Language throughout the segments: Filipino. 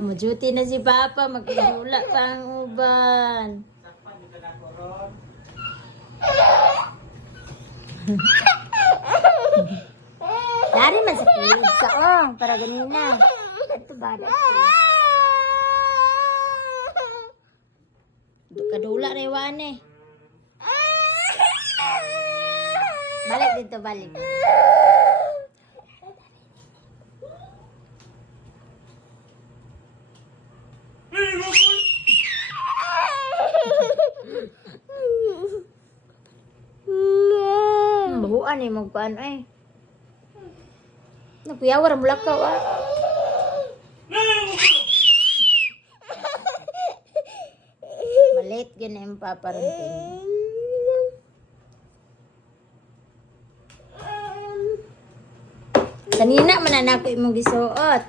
Majuti na si Papa, magkahula pa ang uban. Dari man sa kilid ka, oh, para ganina. Ito ba? Kadula rewan eh. Balik dito, balik. Bahuan eh, magpaan eh. Napuyawar ang mulakaw ah. Malit gina yung paparanting. Sanina man na ako imong gisuot.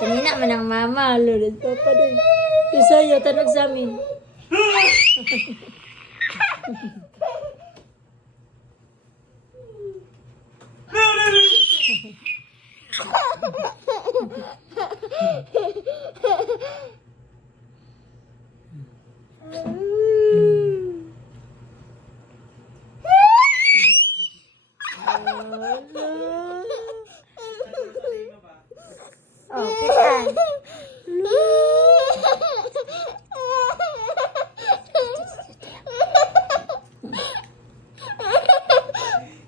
Sanina man ang mama. Lulod papa din. Isaya tanog sa amin. Oh, kita.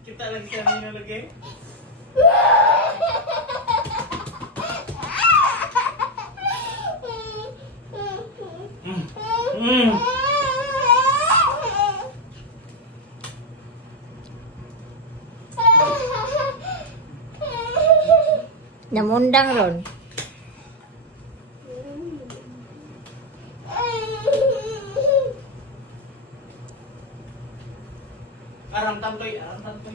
Kita lagi sa amin lagi. Namundang ron. Arang tamtoy, arang tamtoy.